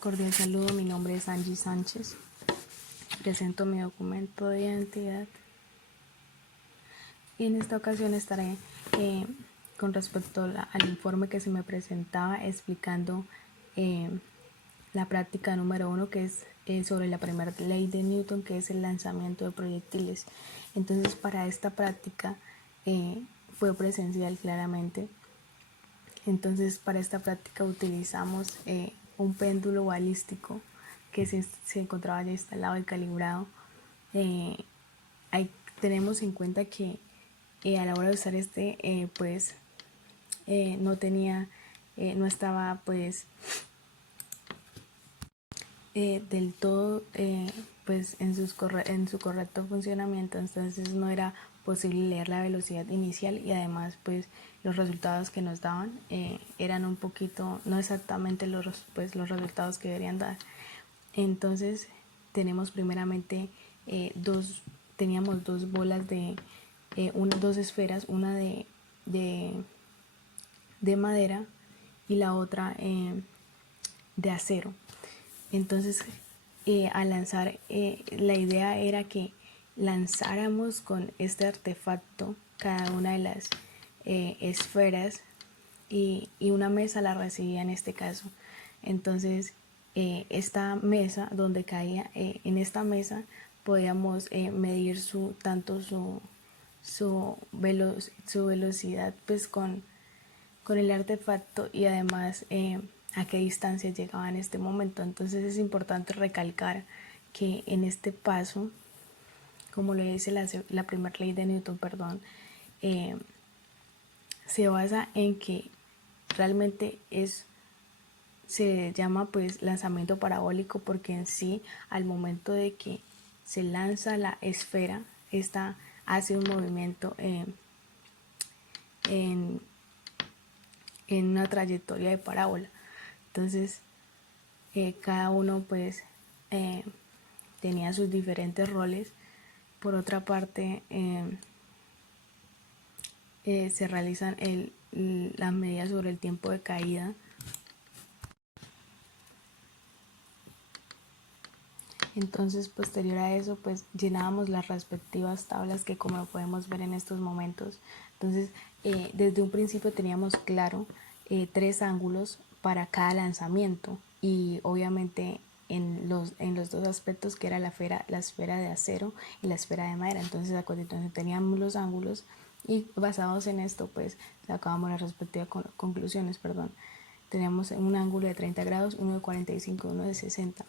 Cordial saludo, mi nombre es Angie Sánchez. Presento mi documento de identidad y en esta ocasión estaré con respecto al informe que se me presentaba explicando la práctica número 1, que es sobre la primera ley de Newton, que es el lanzamiento de proyectiles. Entonces, para esta práctica fue presencial claramente. Entonces, para esta práctica utilizamos un péndulo balístico que se encontraba ya instalado y calibrado. Tenemos en cuenta que a la hora de usar pues no estaba pues del todo pues en su correcto funcionamiento, entonces no era posible leer la velocidad inicial y además pues los resultados que nos daban eran un poquito, no exactamente los resultados que deberían dar. Entonces tenemos primeramente teníamos dos bolas dos esferas, una de madera y la otra de acero. Entonces al lanzar, la idea era que lanzáramos con este artefacto cada una de las esferas y una mesa la recibía en este caso. Entonces esta mesa donde caía, en esta mesa podíamos medir tanto su velocidad pues con el artefacto y además a qué distancia llegaba en este momento. Entonces es importante recalcar que en este paso, como lo dice la primera ley de Newton, se basa en que realmente se llama pues lanzamiento parabólico porque en sí al momento de que se lanza la esfera, esta hace un movimiento en una trayectoria de parábola. Entonces cada uno pues tenía sus diferentes roles. Por otra parte se realizan las medidas sobre el tiempo de caída. Entonces posterior a eso pues llenábamos las respectivas tablas que como lo podemos ver en estos momentos. Entonces desde un principio teníamos claro 3 ángulos para cada lanzamiento y obviamente en los dos aspectos que era la esfera de acero y la esfera de madera. Entonces a continuación teníamos los ángulos y basados en esto pues sacábamos las respectivas conclusiones. Teníamos un ángulo de 30 grados, uno de 45, uno de 60.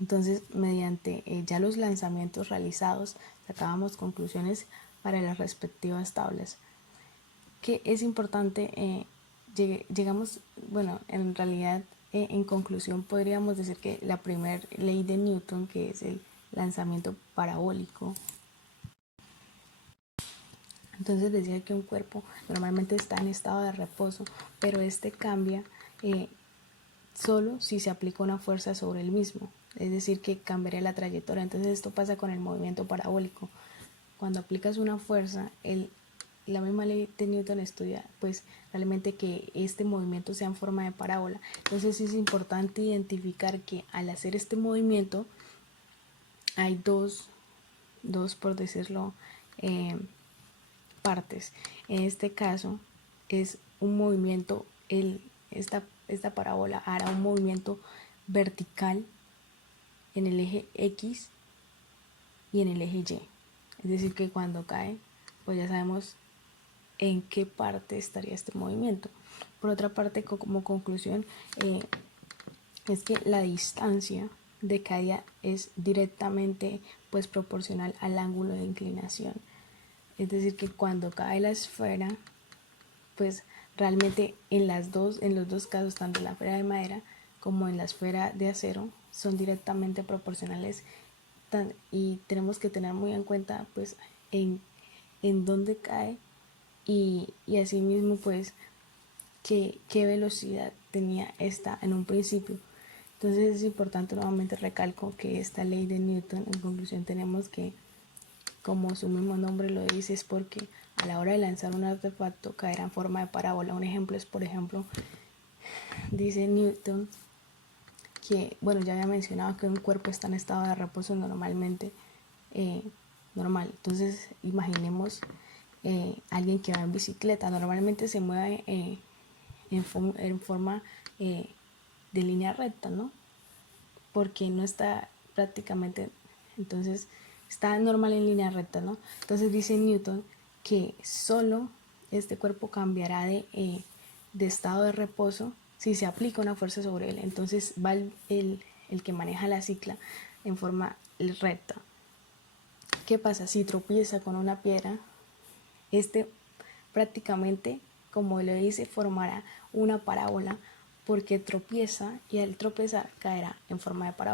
Entonces, mediante ya los lanzamientos realizados, sacábamos conclusiones para las respectivas tablas. Que es importante, llegamos, bueno, en realidad, en conclusión podríamos decir que la primera ley de Newton, que es el lanzamiento parabólico, entonces decía que un cuerpo normalmente está en estado de reposo, pero este cambia solo si se aplica una fuerza sobre el mismo, es decir, que cambiaría la trayectoria. Entonces esto pasa con el movimiento parabólico. Cuando aplicas una fuerza, la misma ley de Newton estudia pues realmente que este movimiento sea en forma de parábola. Entonces es importante identificar que al hacer este movimiento hay dos por decirlo, partes. En este caso es un movimiento, esta parábola hará un movimiento vertical en el eje X y en el eje Y. Es decir, que cuando cae, pues ya sabemos en qué parte estaría este movimiento. Por otra parte, como conclusión, es que la distancia de caída es directamente pues proporcional al ángulo de inclinación. Es decir, que cuando cae la esfera, pues realmente en los dos casos, tanto en la esfera de madera como en la esfera de acero, son directamente proporcionales y tenemos que tener muy en cuenta pues en dónde cae y asimismo pues qué velocidad tenía esta en un principio. Entonces es importante, nuevamente recalco, que esta ley de Newton, en conclusión tenemos que, como su mismo nombre lo dice, es porque a la hora de lanzar un artefacto caerá en forma de parábola. Un ejemplo es, por ejemplo, dice Newton que, bueno, ya había mencionado que un cuerpo está en estado de reposo normalmente normal. Entonces, imaginemos alguien que va en bicicleta. Normalmente se mueve en forma de línea recta, ¿no? Porque no está prácticamente, entonces está normal en línea recta, ¿no? Entonces dice Newton que solo este cuerpo cambiará de estado de reposo si se aplica una fuerza sobre él. Entonces va el que maneja la cicla en forma recta. ¿Qué pasa? Si tropieza con una piedra, este prácticamente, como lo dice, formará una parábola porque tropieza y al tropezar caerá en forma de parábola.